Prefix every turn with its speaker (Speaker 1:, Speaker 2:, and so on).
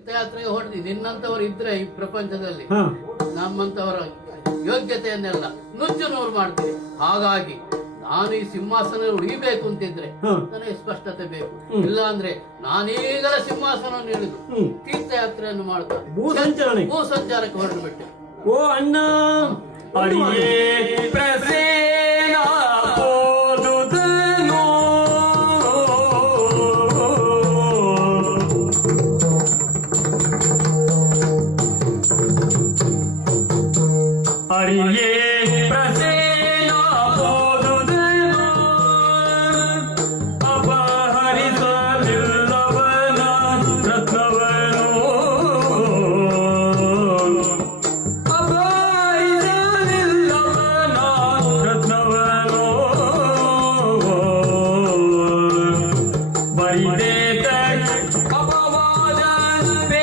Speaker 1: ತೀರ್ಥಯಾತ್ರೆಗೆ ಹೊಡೆದಿ ನಿನ್ನಂತವ್ರು ಇದ್ರೆ ಈ ಪ್ರಪಂಚದಲ್ಲಿ ನಮ್ಮಂತವರ ಯೋಗ್ಯತೆಯನ್ನೆಲ್ಲ ನುಚ್ಚು ನೋರು ಮಾಡ್ತೀವಿ ಹಾಗಾಗಿ ನಾನು ಈ ಸಿಂಹಾಸನ ಉಳಿಬೇಕು ಅಂತಿದ್ರೆ. ನನಗೆ ಸ್ಪಷ್ಟತೆ ಬೇಕು. ಇಲ್ಲ ಅಂದ್ರೆ ನಾನೀಗಲೇ ಸಿಂಹಾಸನ ಇಳಿದು. ತೀರ್ಥಯಾತ್ರೆಯನ್ನು ಮಾಡ್ತಾ
Speaker 2: ಭೂ ಸಂಚರಣೆ
Speaker 1: ಭೂ ಸಂಚಾರಕ್ಕೆ ಹೊರಟು ಬಿಟ್ಟೆ
Speaker 2: ಓ ಅಣ್ಣ
Speaker 3: மாறியே பிரசேனா போகுது அபஹரிசல்லவனா ரத்னவனோ அபஹரிசல்லவனா ரத்னவனோ பரிதேத அபவாதன் பே